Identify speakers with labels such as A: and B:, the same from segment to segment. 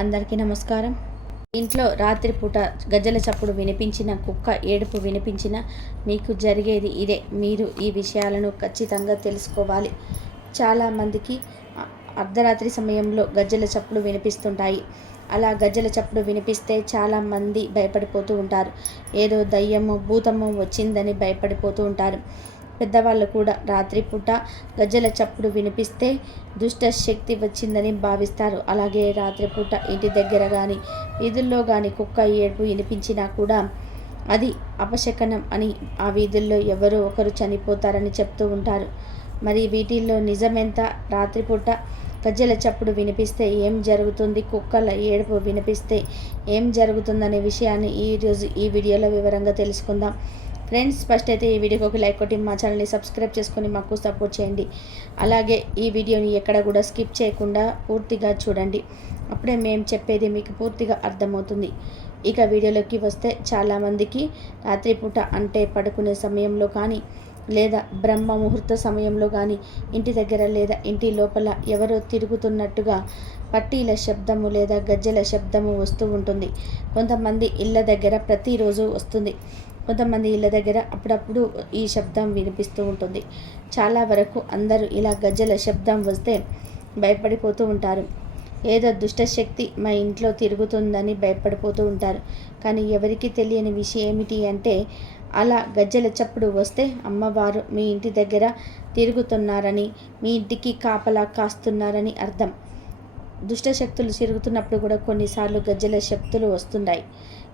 A: అందరికీ నమస్కారం. ఇంట్లో రాత్రిపూట గజ్జల చప్పుడు వినిపించిన కుక్క ఏడుపు వినిపించిన మీకు జరిగేది ఇదే. మీరు ఈ విషయాలను ఖచ్చితంగా తెలుసుకోవాలి. చాలామందికి అర్ధరాత్రి సమయంలో గజ్జల చప్పుడు వినిపిస్తుంటాయి. అలా గజ్జల చప్పుడు వినిపిస్తే చాలామంది భయపడిపోతూ ఉంటారు. ఏదో దయ్యము భూతము వచ్చిందని భయపడిపోతూ ఉంటారు. పెద్దవాళ్ళు కూడా రాత్రిపూట గజ్జల చప్పుడు వినిపిస్తే దుష్ట శక్తి వచ్చిందని భావిస్తారు. అలాగే రాత్రిపూట ఇంటి దగ్గర కానీ వీధుల్లో కానీ కుక్క ఏడుపు వినిపించినా కూడా అది అపశకనం అని ఆ వీధుల్లో ఎవరో ఒకరు చనిపోతారని చెప్తూ ఉంటారు. మరి వీటిల్లో నిజమెంత? రాత్రిపూట గజ్జల చప్పుడు వినిపిస్తే ఏం జరుగుతుంది? కుక్కల ఏడుపు వినిపిస్తే ఏం జరుగుతుందనే విషయాన్ని ఈరోజు ఈ వీడియోలో వివరంగా తెలుసుకుందాం. ఫ్రెండ్స్ ఫస్ట్ అయితే ఈ వీడియోకి ఒక లైక్ కొట్టి మా ఛానల్ని సబ్స్క్రైబ్ చేసుకొని మాకు సపోర్ట్ చేయండి. అలాగే ఈ వీడియోని ఎక్కడ కూడా స్కిప్ చేయకుండా పూర్తిగా చూడండి. అప్పుడే మేము చెప్పేది మీకు పూర్తిగా అర్థమవుతుంది. ఇక వీడియోలోకి వస్తే చాలామందికి రాత్రిపూట అంటే పడుకునే సమయంలో కానీ లేదా బ్రహ్మ ముహూర్త సమయంలో కానీ ఇంటి దగ్గర లేదా ఇంటి లోపల ఎవరో తిరుగుతున్నట్టుగా పట్టీల శబ్దము లేదా గజ్జెల శబ్దము వస్తూ ఉంటుంది. కొంతమంది ఇళ్ళ దగ్గర ప్రతిరోజు వస్తుంది. కొంతమంది ఇళ్ళ దగ్గర అప్పుడప్పుడు ఈ శబ్దం వినిపిస్తూ ఉంటుంది. చాలా వరకు అందరూ ఇలా గజ్జల శబ్దం వస్తే భయపడిపోతూ ఉంటారు. ఏదో దుష్టశక్తి మా ఇంట్లో తిరుగుతుందని భయపడిపోతూ ఉంటారు. కానీ ఎవరికి తెలియని విషయం ఏమిటి అంటే అలా గజ్జల చప్పుడు వస్తే అమ్మవారు మీ ఇంటి దగ్గర తిరుగుతున్నారని మీ ఇంటికి కాపలా కాస్తున్నారని అర్థం. దుష్టశక్తులు తిరుగుతున్నప్పుడు కూడా కొన్నిసార్లు గజ్జల శక్తులు వస్తున్నాయి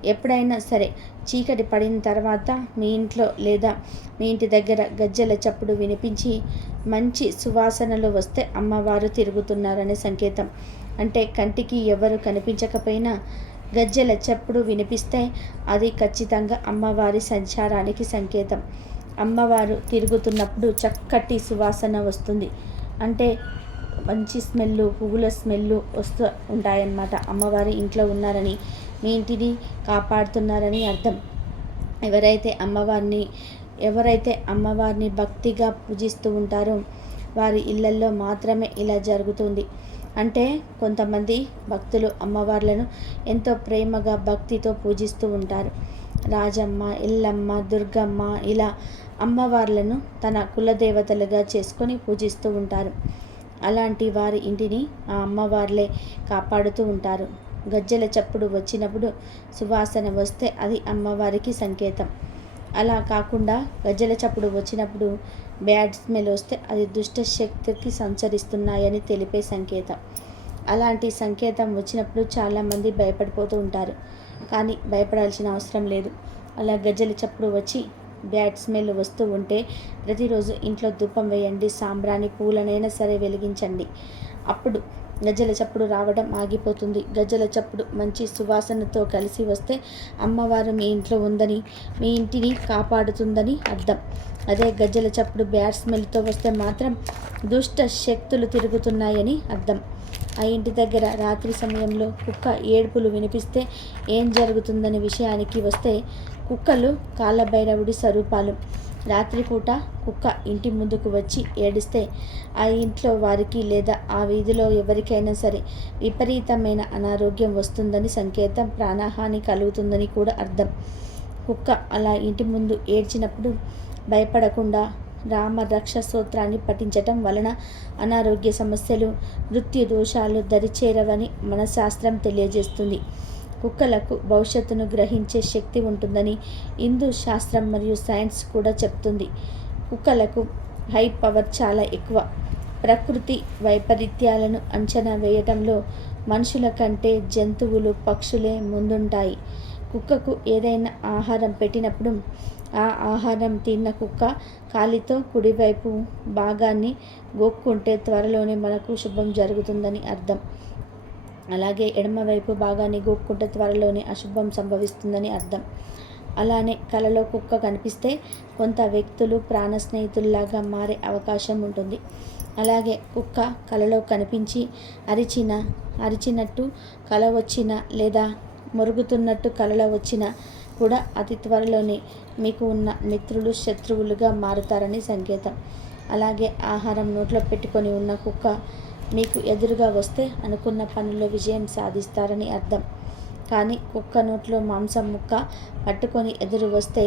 A: ఎప్పుడైనా సరే చీకటి పడిన తర్వాత మీ ఇంట్లో లేదా మీ ఇంటి దగ్గర గజ్జల చప్పుడు వినిపించి మంచి సువాసనలు వస్తే అమ్మవారు తిరుగుతున్నారనే సంకేతం. అంటే కంటికి ఎవరు కనిపించకపోయినా గజ్జల చప్పుడు వినిపిస్తే అది ఖచ్చితంగా అమ్మవారి సంచారానికి సంకేతం. అమ్మవారు తిరుగుతున్నప్పుడు చక్కటి సువాసన వస్తుంది. అంటే మంచి స్మెల్ పువ్వుల స్మెల్లు వస్తూ ఉంటాయన్నమాట. అమ్మవారి ఇంట్లో ఉన్నారని మీ ఇంటిని కాపాడుతున్నారని అర్థం. ఎవరైతే అమ్మవారిని ఎవరైతే అమ్మవారిని భక్తిగా పూజిస్తూ ఉంటారో వారి ఇళ్ళల్లో మాత్రమే ఇలా జరుగుతుంది. అంటే కొంతమంది భక్తులు అమ్మవార్లను ఎంతో ప్రేమగా భక్తితో పూజిస్తూ ఉంటారు. రాజమ్మ ఇల్లమ్మ దుర్గమ్మ ఇలా అమ్మవార్లను తన కులదేవతలుగా చేసుకొని పూజిస్తూ ఉంటారు. అలాంటి వారి ఇంటిని ఆ అమ్మవార్లే కాపాడుతూ ఉంటారు. గజ్జల చప్పుడు వచ్చినప్పుడు సువాసన వస్తే అది అమ్మవారికి సంకేతం. అలా కాకుండా గజ్జల చప్పుడు వచ్చినప్పుడు బ్యాడ్ స్మెల్ వస్తే అది దుష్ట శక్తికి సంచరిస్తున్నాయని తెలిపే సంకేతం. అలాంటి సంకేతం వచ్చినప్పుడు చాలామంది భయపడిపోతూ ఉంటారు. కానీ భయపడాల్సిన అవసరం లేదు. అలా గజ్జల చప్పుడు వచ్చి బ్యాడ్ స్మెల్ వస్తూ ఉంటే ప్రతిరోజు ఇంట్లో ధూపం వేయండి సాంబ్రాణి పూలనైనా సరే వెలిగించండి. అప్పుడు గజ్జల చప్పుడు రావడం ఆగిపోతుంది. గజ్జల చప్పుడు మంచి సువాసనతో కలిసి వస్తే అమ్మవారు మీ ఇంట్లో ఉందని మీ ఇంటిని కాపాడుతుందని అర్థం. అదే గజ్జల చప్పుడు బ్యాడ్ స్మెల్తో వస్తే మాత్రం దుష్ట శక్తులు తిరుగుతున్నాయని అర్థం. ఆ ఇంటి దగ్గర రాత్రి సమయంలో కుక్క ఏడుపులు వినిపిస్తే ఏం జరుగుతుందనే విషయానికి వస్తే కుక్కలు కాళ్ళభైరవుడి స్వరూపాలు రాత్రిపూట కుక్క ఇంటి ముందుకు వచ్చి ఏడిస్తే ఆ ఇంట్లో వారికి లేదా ఆ వీధిలో ఎవరికైనా సరే విపరీతమైన అనారోగ్యం వస్తుందని సంకేతం ప్రాణహాని కలుగుతుందని కూడా అర్థం. కుక్క అలా ఇంటి ముందు ఏడ్చినప్పుడు భయపడకుండా రామ రక్ష స్తోత్రాన్ని పఠించటం వలన అనారోగ్య సమస్యలు మృత్యు దోషాలు దరిచేరవని మన శాస్త్రం తెలియజేస్తుంది. కుక్కలకు భవిష్యత్తును గ్రహించే శక్తి ఉంటుందని హిందూ శాస్త్రం మరియు సైన్స్ కూడా చెప్తుంది. కుక్కలకు హై పవర్ చాలా ఎక్కువ. ప్రకృతి వైపరీత్యాలను అంచనా వేయటంలో మనుషుల కంటే జంతువులు పక్షులే ముందుంటాయి. కుక్కకు ఏదైనా ఆహారం పెట్టినప్పుడు ఆ ఆహారం తిన్న కుక్క కాలితో కుడివైపు భాగాన్ని గోక్కుంటే త్వరలోనే మనకు శుభం జరుగుతుందని అర్థం. అలాగే ఎడమవైపు భాగాన్ని గోక్కుంటే త్వరలోనే అశుభం సంభవిస్తుందని అర్థం. అలానే కలలో కుక్క కనిపిస్తే కొంత వ్యక్తులు ప్రాణ స్నేహితుల్లాగా మారే అవకాశం ఉంటుంది. అలాగే కుక్క కలలో కనిపించి అరిచిన అరిచినట్టు కల వచ్చిన లేదా మురుగుతున్నట్టు కలలో వచ్చిన కూడా అతి త్వరలోనే మీకు ఉన్న మిత్రులు శత్రువులుగా మారుతారని సంకేతం. అలాగే ఆహారం నోట్లో పెట్టుకొని ఉన్న కుక్క మీకు ఎదురుగా వస్తే అనుకున్న పనుల్లో విజయం సాధిస్తారని అర్థం. కానీ కుక్క నోట్లో మాంసం ముక్క పట్టుకొని ఎదురు వస్తే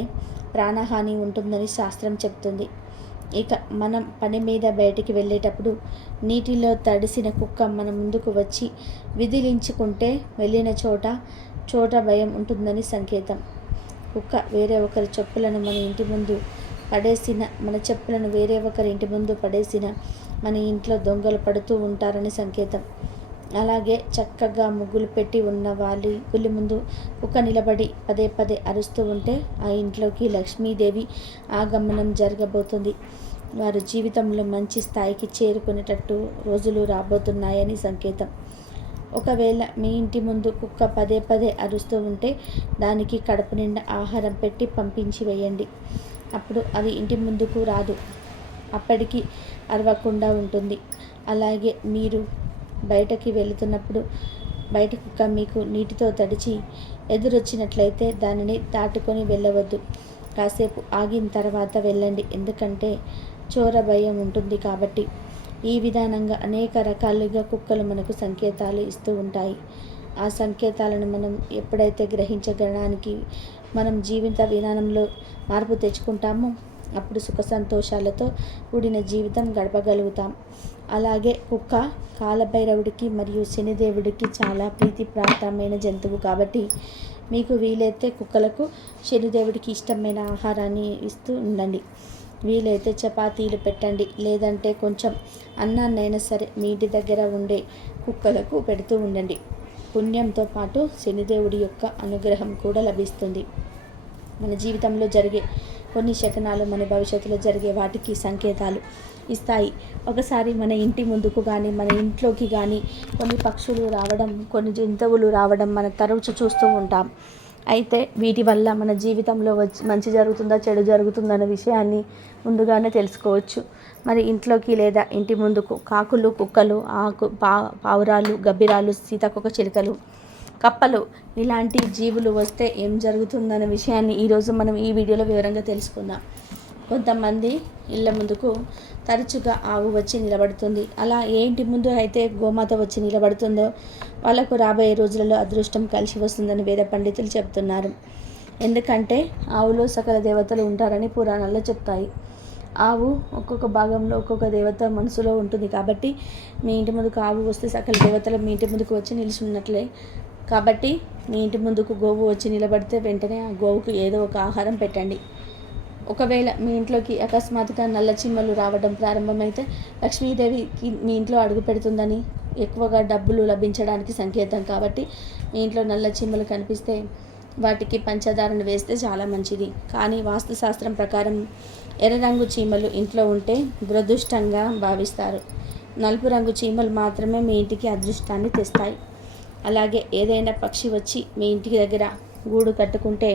A: ప్రాణహాని ఉంటుందని శాస్త్రం చెప్తుంది. ఇక మనం పని మీద బయటికి వెళ్ళేటప్పుడు నీటిలో తడిసిన కుక్క మన ముందుకు వచ్చి విధిలించుకుంటే వెళ్ళిన చోట చోట భయం ఉంటుందని సంకేతం. కుక్క వేరే ఒకరి చెప్పులను మన ఇంటి ముందు పడేసిన మన చెప్పులను వేరే ఒకరి ఇంటి ముందు పడేసిన మన ఇంట్లో దొంగలు పడుతూ ఉంటారని సంకేతం. అలాగే చక్కగా ముగ్గులు పెట్టి ఉన్న వాళ్ళ గుళ్ళి ముందు కుక్క నిలబడి పదే పదే అరుస్తూ ఉంటే ఆ ఇంట్లోకి లక్ష్మీదేవి ఆగమనం జరగబోతుంది. వారు జీవితంలో మంచి స్థాయికి చేరుకునేటట్టు రోజులు రాబోతున్నాయని సంకేతం. ఒకవేళ మీ ఇంటి ముందు కుక్క పదే పదే అరుస్తూ ఉంటే దానికి కడుపు నిండా ఆహారం పెట్టి పంపించి వేయండి. అప్పుడు అది ఇంటి ముందుకు రాదు. అప్పటికి అరవకుండా ఉంటుంది. అలాగే మీరు బయటకి వెళుతున్నప్పుడు బయట కుక్క మీకు నీటితో తడిచి ఎదురొచ్చినట్లయితే దానిని దాటుకొని వెళ్ళవద్దు. కాసేపు ఆగిన తర్వాత వెళ్ళండి. ఎందుకంటే చోర భయం ఉంటుంది కాబట్టి. ఈ విధానంగా అనేక రకాలుగా కుక్కలు మనకు సంకేతాలు ఇస్తూ ఉంటాయి. ఆ సంకేతాలను మనం ఎప్పుడైతే గ్రహించగడానికి మనం జీవిత విధానంలో మార్పు తెచ్చుకుంటామో. అప్పుడు సుఖ సంతోషాలతో కూడిన జీవితం గడపగలుగుతాం. అలాగే కుక్క కాలభైరవుడికి మరియు శనిదేవుడికి చాలా ప్రీతిప్రాప్తమైన జంతువు కాబట్టి మీకు వీలైతే కుక్కలకు శనిదేవుడికి ఇష్టమైన ఆహారాన్ని ఇస్తూ ఉండండి. వీలైతే చపాతీలు పెట్టండి. లేదంటే కొంచెం అన్నాన్నైనా సరే మీ ఇంటి దగ్గర ఉండే కుక్కలకు పెడుతూ ఉండండి. పుణ్యంతో పాటు శనిదేవుడి యొక్క అనుగ్రహం కూడా లభిస్తుంది. మన జీవితంలో జరిగే కొన్ని శకనాలు మన భవిష్యత్తులో జరిగే వాటికి సంకేతాలు ఇస్తాయి. ఒకసారి మన ఇంటి ముందుకు కానీ మన ఇంట్లోకి కానీ కొన్ని పక్షులు రావడం కొన్ని జంతువులు రావడం మనం తరచు చూస్తూ ఉంటాం. అయితే వీటి వల్ల మన జీవితంలో వచ్చి మంచి జరుగుతుందా చెడు జరుగుతుందన్న విషయాన్ని ముందుగానే తెలుసుకోవచ్చు. మరి ఇంట్లోకి లేదా ఇంటి ముందుకు కాకులు కుక్కలు ఆకు పా పావురాలు గబ్బిరాలు సీతాకొక చిలుకలు కప్పలు ఇలాంటి జీవులు వస్తే ఏం జరుగుతుందనే విషయాన్ని ఈరోజు మనం ఈ వీడియోలో వివరంగా తెలుసుకుందాం. కొంతమంది ఇళ్ళ ముందుకు తరచుగా ఆవు వచ్చి నిలబడుతుంది. అలా ఏ ఇంటి ముందు అయితే గోమాత వచ్చి నిలబడుతుందో? వాళ్ళకు రాబోయే రోజులలో అదృష్టం కలిసి వస్తుందని వేద పండితులు చెప్తున్నారు ఎందుకంటే ఆవులో సకల దేవతలు ఉంటారని పురాణాల్లో చెప్తాయి. ఆవు ఒక్కొక్క భాగంలో ఒక్కొక్క దేవత మనసులో ఉంటుంది కాబట్టి మీ ఇంటి ముందుకు ఆవు వస్తే సకల దేవతలు మీ ఇంటి ముందుకు వచ్చి నిలిచి ఉన్నట్లే కాబట్టి మీ ఇంటి ముందుకు గోవు వచ్చి నిలబడితే వెంటనే ఆ గోవుకు ఏదో ఒక ఆహారం పెట్టండి. ఒకవేళ మీ ఇంట్లోకి అకస్మాత్తుగా నల్ల చిమ్మలు రావడం ప్రారంభమైతే లక్ష్మీదేవికి మీ ఇంట్లో అడుగు పెడుతుందని ఎక్కువగా డబ్బులు లభించడానికి సంకేతం కాబట్టి మీ ఇంట్లో నల్ల చిమ్మలు కనిపిస్తే వాటికి పంచదారను వేస్తే చాలా మంచిది. కానీ వాస్తుశాస్త్రం ప్రకారం ఎర్ర రంగు చీమలు ఇంట్లో ఉంటే దురదృష్టంగా భావిస్తారు. నలుపు రంగు చీమలు మాత్రమే మీ ఇంటికి అదృష్టాన్ని తెస్తాయి. అలాగే ఏదైనా పక్షి వచ్చి మీ ఇంటికి దగ్గర గూడు కట్టుకుంటే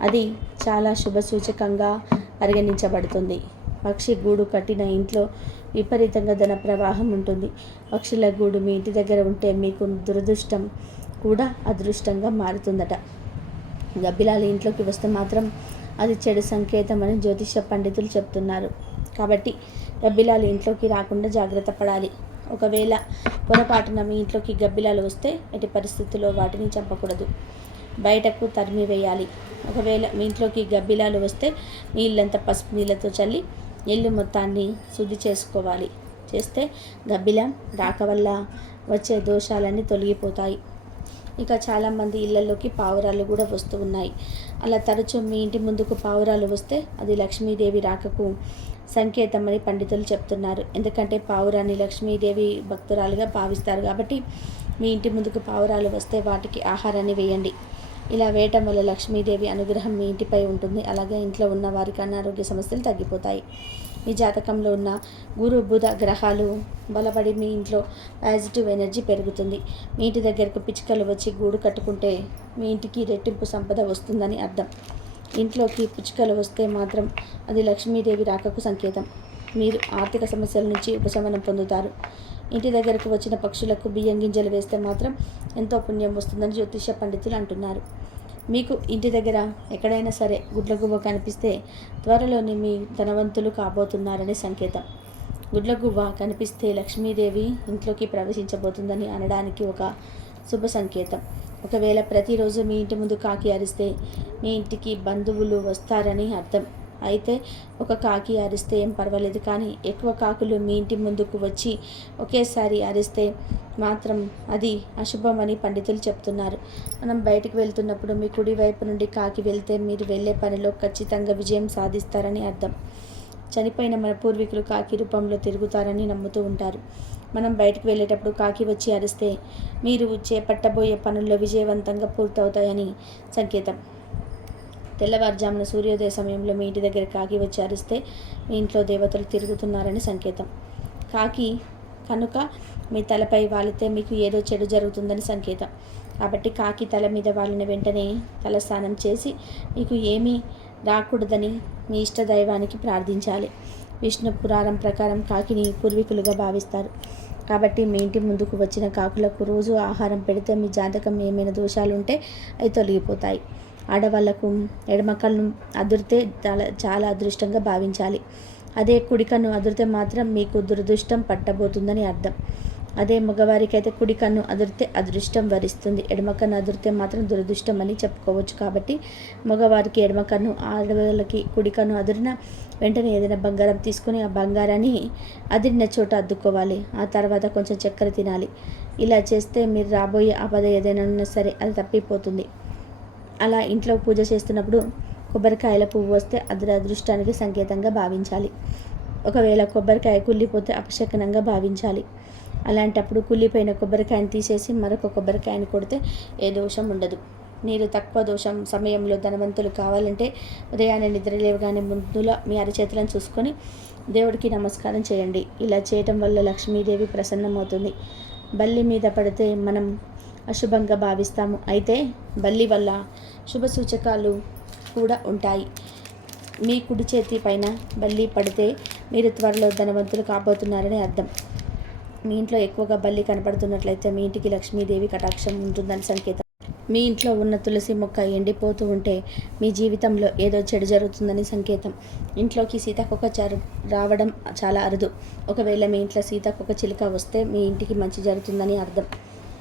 A: అది చాలా శుభ సూచకంగా పరిగణించబడుతుంది. పక్షి గూడు కట్టిన ఇంట్లో విపరీతంగా ధన ప్రవాహం ఉంటుంది. పక్షుల గూడు మీ ఇంటి దగ్గర ఉంటే మీకు దురదృష్టం కూడా అదృష్టంగా మారుతుందట. గబ్బిలాల ఇంట్లోకి వస్తే మాత్రం అది చెడు సంకేతం అని జ్యోతిష పండితులు చెప్తున్నారు. కాబట్టి గబ్బిలాలు ఇంట్లోకి రాకుండా జాగ్రత్త పడాలి. ఒకవేళ పొరపాటున మీ ఇంట్లోకి గబ్బిలాలు వస్తే ఎట్టి పరిస్థితుల్లో వాటిని చంపకూడదు. బయటకు తరిమి వేయాలి. ఒకవేళ మీ ఇంట్లోకి గబ్బిలాలు వస్తే నీళ్ళంతా పసుపు నీళ్ళతో చల్లి ఇల్లు మొత్తాన్ని శుద్ధి చేసుకోవాలి. చేస్తే గబ్బిలం రాక వల్ల వచ్చే దోషాలన్నీ తొలగిపోతాయి. ఇక చాలామంది ఇళ్ళలోకి పావురాలు కూడా వస్తూ ఉన్నాయి. అలా తరచూ మీ ఇంటి ముందుకు పావురాలు వస్తే అది లక్ష్మీదేవి రాకకు సంకేతం అని పండితులు చెప్తున్నారు. ఎందుకంటే పావురాన్ని లక్ష్మీదేవి భక్తురాలుగా భావిస్తారు కాబట్టి మీ ఇంటి ముందుకు పావురాలు వస్తే వాటికి ఆహారాన్ని వేయండి. ఇలా వేయటం వల్ల లక్ష్మీదేవి అనుగ్రహం మీ ఇంటిపై ఉంటుంది. అలాగే ఇంట్లో ఉన్న వారికి అనారోగ్య సమస్యలు తగ్గిపోతాయి. మీ జాతకంలో ఉన్న గురు బుధ గ్రహాలు బలపడి మీ ఇంట్లో పాజిటివ్ ఎనర్జీ పెరుగుతుంది. మీ ఇంటి దగ్గరకు పిచ్చుకలు వచ్చి గూడు కట్టుకుంటే మీ ఇంటికి రెట్టింపు సంపద వస్తుందని అర్థం. ఇంట్లోకి పుచ్చికలు వస్తే మాత్రం అది లక్ష్మీదేవి రాకకు సంకేతం. మీరు ఆర్థిక సమస్యల నుంచి ఉపశమనం పొందుతారు. ఇంటి దగ్గరకు వచ్చిన పక్షులకు బియ్యం గింజలు వేస్తే మాత్రం ఎంతో పుణ్యం వస్తుందని జ్యోతిష పండితులు అంటున్నారు. మీకు ఇంటి దగ్గర ఎక్కడైనా సరే గుడ్లగువ్వ కనిపిస్తే త్వరలోనే మీ ధనవంతులు కాబోతున్నారనే సంకేతం. గుడ్లగువ్వ కనిపిస్తే లక్ష్మీదేవి ఇంట్లోకి ప్రవేశించబోతుందని అనడానికి ఒక శుభ సంకేతం. ఒకవేళ ప్రతిరోజు మీ ఇంటి ముందు కాకి అరిస్తే మీ ఇంటికి బంధువులు వస్తారని అర్థం. అయితే ఒక కాకి అరిస్తే ఏం పర్వాలేదు కానీ ఎక్కువ కాకులు మీ ఇంటి ముందుకు వచ్చి ఒకేసారి అరిస్తే మాత్రం అది అశుభమని పండితులు చెప్తున్నారు. మనం బయటకు వెళ్తున్నప్పుడు మీ కుడి వైపు నుండి కాకి వెళ్తే మీరు వెళ్ళే పనిలో ఖచ్చితంగా విజయం సాధిస్తారని అర్థం. చనిపోయిన మన పూర్వీకులు కాకి రూపంలో తిరుగుతారని నమ్ముతూ ఉంటారు. మనం బయటకు వెళ్ళేటప్పుడు కాకి వచ్చి అరిస్తే మీరు చేపట్టబోయే పనుల్లో విజయవంతంగా పూర్తవుతాయని సంకేతం. తెల్లవారుజామున సూర్యోదయ సమయంలో మీ ఇంటి దగ్గర కాకి వచ్చి అరిస్తే మీ ఇంట్లో దేవతలు తిరుగుతున్నారని సంకేతం. కాకి కనుక మీ తలపై వాలితే మీకు ఏదో చెడు జరుగుతుందని సంకేతం. కాబట్టి కాకి తల మీద వాలిన వెంటనే తలస్నానం చేసి మీకు ఏమీ రాకూడదని మీ ఇష్ట దైవానికి ప్రార్థించాలి. విష్ణు పురాణం ప్రకారం కాకిని పూర్వీకులుగా భావిస్తారు. కాబట్టి మీ ఇంటి ముందుకు వచ్చిన కాకులకు రోజు ఆహారం పెడితే మీ జాతకం ఏమైనా దోషాలు ఉంటే అవి తొలగిపోతాయి. ఆడవాళ్ళకు ఎడమకలను అదిరితే చాలా చాలా అదృష్టంగా భావించాలి. అదే కుడికన్ను అదిరితే మాత్రం మీకు దురదృష్టం పట్టబోతుందని అర్థం. అదే మగవారికి అయితే కుడి కన్ను అదిరితే అదృష్టం వరిస్తుంది. ఎడమ కన్ను అదిరితే మాత్రం దురదృష్టం అని చెప్పుకోవచ్చు. కాబట్టి మగవారికి ఎడమ కన్ను ఆడవాళ్ళకి కుడి కన్ను అదిరిన వెంటనే ఏదైనా బంగారం తీసుకొని ఆ బంగారాన్ని అదిరిన చోట అద్దుకోవాలి. ఆ తర్వాత కొంచెం చక్కెర తినాలి. ఇలా చేస్తే మీరు రాబోయే ఆపద ఏదైనా ఉన్నా సరే అది తప్పిపోతుంది. అలా ఇంట్లో పూజ చేస్తున్నప్పుడు కొబ్బరికాయల పువ్వు వస్తే అదృ అదృష్టానికి సంకేతంగా భావించాలి. ఒకవేళ కొబ్బరికాయ కుళ్ళిపోతే అపశకనంగా భావించాలి. అలాంటప్పుడు కుళ్ళిపోయిన కొబ్బరికాయని తీసేసి మరొక కొబ్బరికాయని కొడితే ఏ దోషం ఉండదు. మీరు తక్కువ దోషం సమయంలో ధనవంతులు కావాలంటే ఉదయాన్నే నిద్ర లేవగానే ముందులో మీ అరచేతులను చూసుకొని దేవుడికి నమస్కారం చేయండి. ఇలా చేయటం వల్ల లక్ష్మీదేవి ప్రసన్నమవుతుంది. బల్లి మీద పడితే మనం అశుభంగా భావిస్తాము. అయితే బల్లి వల్ల శుభ సూచకాలు కూడా ఉంటాయి. మీ కుడి చేతి పైన బల్లి పడితే మీరు త్వరలో ధనవంతులు కాబోతున్నారని అర్థం. మీ ఇంట్లో ఎక్కువగా బల్లి కనపడుతున్నట్లయితే మీ ఇంటికి లక్ష్మీదేవి కటాక్షం ఉంటుందని సంకేతం. మీ ఇంట్లో ఉన్న తులసి మొక్క ఎండిపోతూ ఉంటే మీ జీవితంలో ఏదో చెడు జరుగుతుందని సంకేతం. ఇంట్లోకి సీతాకొక చారు రావడం చాలా అరుదు. ఒకవేళ మీ ఇంట్లో సీతాకొక చిలుక వస్తే మీ ఇంటికి మంచి జరుగుతుందని అర్థం.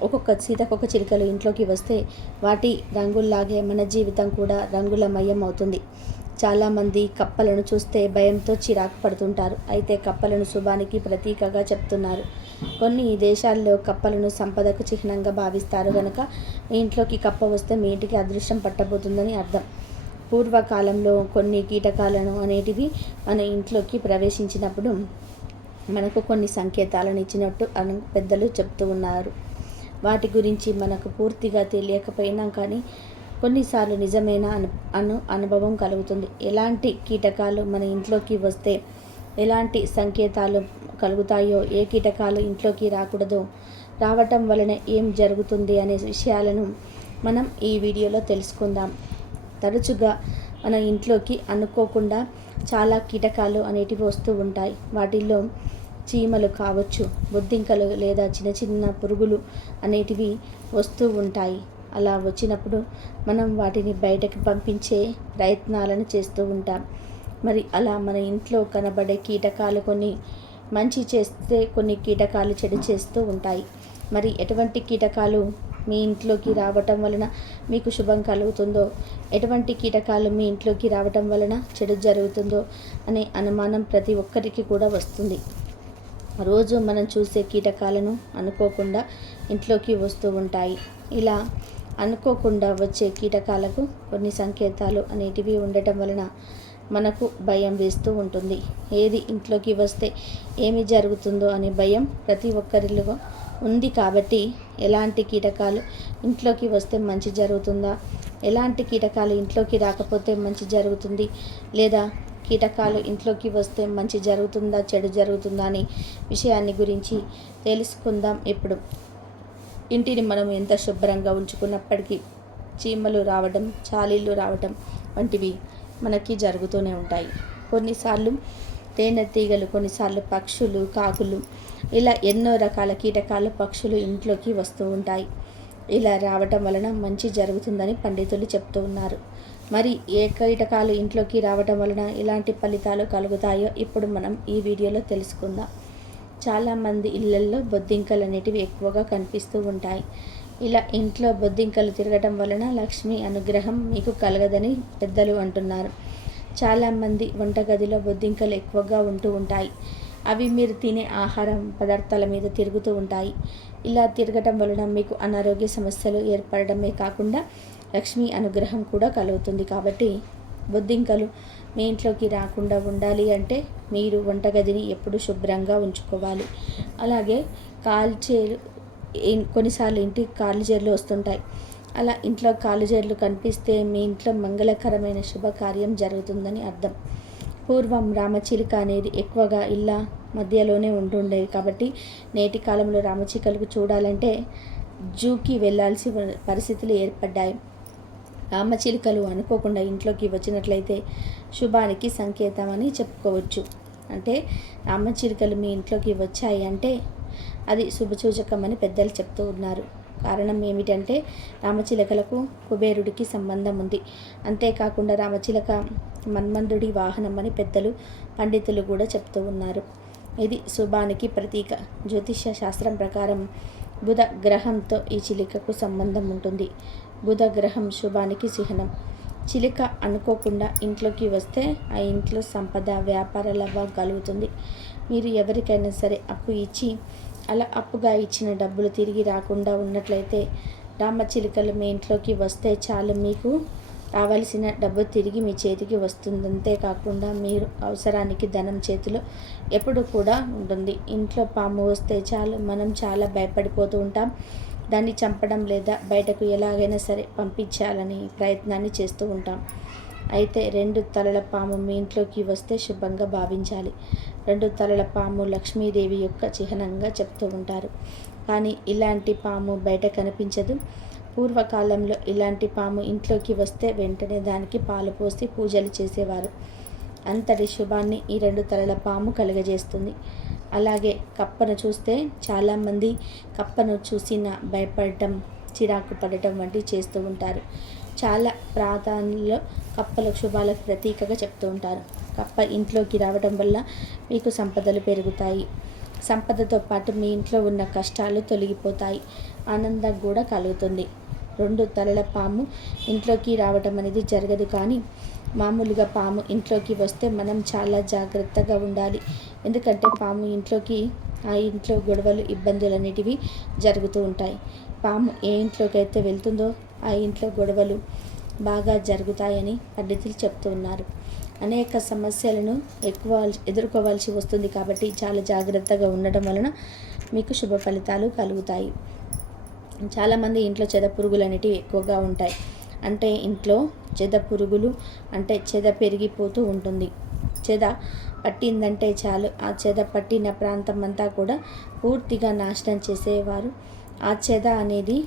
A: ఒక్కొక్క సీతాకొక చిలుకలు ఇంట్లోకి వస్తే వాటి రంగుల్లాగే మన జీవితం కూడా రంగులమయం అవుతుంది. చాలామంది కప్పలను చూస్తే భయంతో చిరాకు పడుతుంటారు. అయితే కప్పలను శుభానికి ప్రతీకగా చెప్తున్నారు. కొన్ని దేశాల్లో కప్పలను సంపదకు చిహ్నంగా భావిస్తారు కనుక మీ ఇంట్లోకి కప్ప వస్తే మీ ఇంటికి అదృష్టం పట్టబోతుందని అర్థం. పూర్వకాలంలో కొన్ని కీటకాలను అనేటివి మన ఇంట్లోకి ప్రవేశించినప్పుడు మనకు కొన్ని సంకేతాలను ఇచ్చినట్టు అను పెద్దలు చెప్తూ ఉన్నారు. వాటి గురించి మనకు పూర్తిగా తెలియకపోయినా కానీ కొన్నిసార్లు నిజమైన అను అను అనుభవం కలుగుతుంది. ఎలాంటి కీటకాలు మన ఇంట్లోకి వస్తే ఎలాంటి సంకేతాలు కలుగుతాయో ఏ కీటకాలు ఇంట్లోకి రాకూడదో రావటం వలన ఏం జరుగుతుంది అనే విషయాలను మనం ఈ వీడియోలో తెలుసుకుందాం. తరచుగా మన ఇంట్లోకి అనుకోకుండా చాలా కీటకాలు అనేటివి వస్తూ ఉంటాయి. వాటిల్లో చీమలు కావచ్చు బొద్దింకలు లేదా చిన్న చిన్న పురుగులు అనేటివి వస్తూ ఉంటాయి. అలా వచ్చినప్పుడు మనం వాటిని బయటకు పంపించే ప్రయత్నాలను చేస్తూ ఉంటాం. మరి అలా మన ఇంట్లో కనబడే కీటకాలు కొన్ని మంచి చేస్తే కొన్ని కీటకాలు చెడు చేస్తూ ఉంటాయి. మరి ఎటువంటి కీటకాలు మీ ఇంట్లోకి రావటం వలన మీకు శుభం కలుగుతుందో? ఎటువంటి కీటకాలు మీ ఇంట్లోకి రావటం వలన చెడు జరుగుతుందో అనే అనుమానం ప్రతి ఒక్కరికి కూడా వస్తుంది. రోజు మనం చూసే కీటకాలను అనుకోకుండా ఇంట్లోకి వస్తూ ఉంటాయి. ఇలా అనుకోకుండా వచ్చే కీటకాలకు కొన్ని సంకేతాలు అనేటివి ఉండటం వలన మనకు భయం వేస్తూ ఉంటుంది. ఏది ఇంట్లోకి వస్తే ఏమి జరుగుతుందో అనే భయం ప్రతి ఒక్కరిలో ఉంది కాబట్టి ఎలాంటి కీటకాలు ఇంట్లోకి వస్తే మంచి జరుగుతుందా? ఎలాంటి కీటకాలు ఇంట్లోకి రాకపోతే మంచి జరుగుతుంది? లేదా కీటకాలు ఇంట్లోకి వస్తే మంచి జరుగుతుందా చెడు జరుగుతుందా అనే విషయాన్ని గురించి తెలుసుకుందాం ఇప్పుడు ఇంటిని మనం ఎంత శుభ్రంగా ఉంచుకున్నప్పటికీ చీమలు రావడం చాలీళ్ళు రావడం వంటివి మనకి జరుగుతూనే ఉంటాయి. కొన్నిసార్లు తేనెటీగలు కొన్నిసార్లు పక్షులు కాకులు ఇలా ఎన్నో రకాల కీటకాలు పక్షులు ఇంట్లోకి వస్తూ ఉంటాయి. ఇలా రావటం వలన మంచి జరుగుతుందని పండితులు చెప్తూ ఉన్నారు. మరి ఏ కీటకాలు ఇంట్లోకి రావటం వలన ఎలాంటి ఫలితాలు కలుగుతాయో ఇప్పుడు మనం ఈ వీడియోలో తెలుసుకుందాం. చాలామంది ఇళ్ళల్లో బొద్దింకలు అనేటివి ఎక్కువగా కనిపిస్తూ ఉంటాయి. ఇలా ఇంట్లో బొద్దింకలు తిరగటం వలన లక్ష్మి అనుగ్రహం మీకు కలగదని పెద్దలు అంటున్నారు. చాలామంది వంటగదిలో బొద్దింకలు ఎక్కువగా ఉంటూ ఉంటాయి. అవి మీరు తినే ఆహారం పదార్థాల మీద తిరుగుతూ ఉంటాయి. ఇలా తిరగటం వలన మీకు అనారోగ్య సమస్యలు ఏర్పడమే కాకుండా లక్ష్మి అనుగ్రహం కూడా కలుగుతుంది. కాబట్టి బొద్దింకలు మీ ఇంట్లోకి రాకుండా ఉండాలి అంటే మీరు వంటగదిని ఎప్పుడు శుభ్రంగా ఉంచుకోవాలి. అలాగే కాల్చేలు కొన్నిసార్లు ఇంటికి కాలుజేర్లు వస్తుంటాయి. అలా ఇంట్లో కాలుజేర్లు కనిపిస్తే మీ ఇంట్లో మంగళకరమైన శుభకార్యం జరుగుతుందని అర్థం. పూర్వం రామచిలుక అనేది ఎక్కువగా ఇళ్ళ మధ్యలోనే ఉంటుండేది కాబట్టి నేటి కాలంలో రామచిలుకలకు చూడాలంటే జూకి వెళ్ళాల్సి పరిస్థితులు ఏర్పడ్డాయి. రామచిలుకలు అనుకోకుండా ఇంట్లోకి వచ్చినట్లయితే శుభానికి సంకేతం అని చెప్పుకోవచ్చు. అంటే రామచిలుకలు మీ ఇంట్లోకి వచ్చాయి అంటే అది శుభసూచకం అని పెద్దలు చెప్తూ ఉన్నారు. కారణం ఏమిటంటే రామచిలకలకు కుబేరుడికి సంబంధం ఉంది. అంతేకాకుండా రామచిలక మన్మందుడి వాహనం అని పెద్దలు పండితులు కూడా చెప్తూ ఉన్నారు. ఇది శుభానికి ప్రతీక. జ్యోతిష్య శాస్త్రం ప్రకారం బుధ గ్రహంతో ఈ చిలికకు సంబంధం ఉంటుంది. బుధ గ్రహం శుభానికి చిహ్నం. చిలిక అనుకోకుండా ఇంట్లోకి వస్తే ఆ ఇంట్లో సంపద వ్యాపార లాభం కలుగుతుంది. మీరు ఎవరికైనా సరే అప్పు ఇచ్చి అలా అప్పుగా ఇచ్చిన డబ్బులు తిరిగి రాకుండా ఉన్నట్లయితే రామచిలుకలు మీ ఇంట్లోకి వస్తే చాలు. మీకు రావాల్సిన డబ్బు తిరిగి మీ చేతికి వస్తుంది. అంతేకాకుండా మీరు అవసరానికి ధనం చేతిలో ఎప్పుడు కూడా ఉంటుంది. ఇంట్లో పాము వస్తే చాలు. మనం చాలా భయపడిపోతూ ఉంటాం. దాన్ని చంపడం లేదా బయటకు ఎలాగైనా సరే పంపించాలని ప్రయత్నాన్ని చేస్తూ ఉంటాం. అయితే రెండు తలల పాము మీ ఇంట్లోకి వస్తే శుభంగా భావించాలి. రెండు తలల పాము లక్ష్మీదేవి యొక్క చిహ్నంగా చెప్తూ ఉంటారు. కానీ ఇలాంటి పాము బయట కనిపించదు. పూర్వకాలంలో ఇలాంటి పాము ఇంట్లోకి వస్తే వెంటనే దానికి పాలు పోసి పూజలు చేసేవారు. అంతటి శుభాన్ని ఈ రెండు తలల పాము కలుగజేస్తుంది. అలాగే కప్పను చూస్తే చాలామంది కప్పను చూసిన భయపడటం చిరాకు పడటం వంటివి చేస్తూ ఉంటారు. చాలా ప్రాంతాల్లో కప్పల శుభాలకు ప్రతీకగా చెప్తూ ఉంటారు. కప్ప ఇంట్లోకి రావడం వల్ల మీకు సంపదలు పెరుగుతాయి. సంపదతో పాటు మీ ఇంట్లో ఉన్న కష్టాలు తొలగిపోతాయి. ఆనందం కూడా కలుగుతుంది. రెండు తలల పాము ఇంట్లోకి రావడం అనేది జరగదు కానీ మామూలుగా పాము ఇంట్లోకి వస్తే మనం చాలా జాగ్రత్తగా ఉండాలి. ఎందుకంటే పాము ఇంట్లోకి ఆ ఇంట్లో గొడవలు ఇబ్బందులు అనేటివి జరుగుతూ ఉంటాయి. పాము ఏ ఇంట్లోకి అయితే వెళ్తుందో ఆ ఇంట్లో గొడవలు బాగా జరుగుతాయని పండితులు చెప్తూ ఉన్నారు. అనేక సమస్యలను ఎక్కువ ఎదుర్కోవాల్సి వస్తుంది కాబట్టి చాలా జాగ్రత్తగా ఉండటం వలన మీకు శుభ ఫలితాలు కలుగుతాయి. చాలామంది ఇంట్లో చెద పురుగులు అనేటివి ఎక్కువగా ఉంటాయి. అంటే ఇంట్లో చెద పురుగులు అంటే చెద పెరిగిపోతూ ఉంటుంది. చెద పట్టిందంటే చాలు. ఆ చెద పట్టిన ప్రాంతం అంతా కూడా పూర్తిగా నాశనం చేసేవారు. ఆ చెద అనేది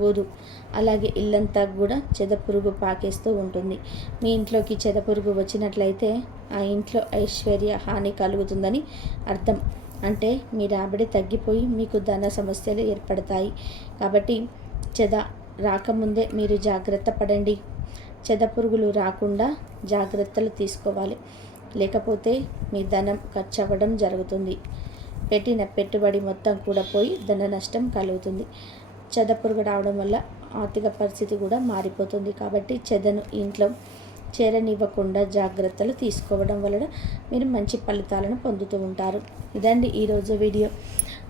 A: పోదు. అలాగే ఇల్లంతా కూడా చెద పురుగు పాకేస్తూ ఉంటుంది. మీ ఇంట్లోకి చెద పురుగు వచ్చినట్లయితే ఆ ఇంట్లో ఐశ్వర్య హాని కలుగుతుందని అర్థం. అంటే మీ రాబడి తగ్గిపోయి మీకు ధన సమస్యలు ఏర్పడతాయి. కాబట్టి చెద రాకముందే మీరు జాగ్రత్త పడండి. చెద పురుగులు రాకుండా జాగ్రత్తలు తీసుకోవాలి. లేకపోతే మీ ధనం ఖర్చు అవ్వడం జరుగుతుంది. పెట్టిన పెట్టుబడి మొత్తం కూడా పోయి ధన నష్టం కలుగుతుంది. చెద పురుగు రావడం వల్ల ఆర్థిక పరిస్థితి కూడా మారిపోతుంది. కాబట్టి చెదను ఇంట్లో చేరనివ్వకుండా జాగ్రత్తలు తీసుకోవడం వలన మీరు మంచి ఫలితాలను పొందుతూ ఉంటారు. ఇదండి ఈరోజు వీడియో.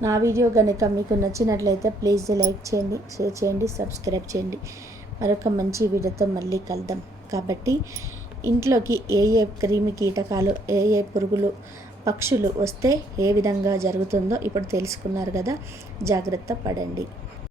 A: నా వీడియో కనుక మీకు నచ్చినట్లయితే ప్లీజ్ లైక్ చేయండి షేర్ చేయండి సబ్స్క్రైబ్ చేయండి. మరొక మంచి వీడియోతో మళ్ళీ కలుద్దాం. కాబట్టి ఇంట్లోకి ఏ ఏ క్రిమి కీటకాలు ఏ ఏ పురుగులు పక్షులు వస్తే ఏ విధంగా జరుగుతుందో ఇప్పుడు తెలుసుకున్నారు కదా. జాగ్రత్త పడండి.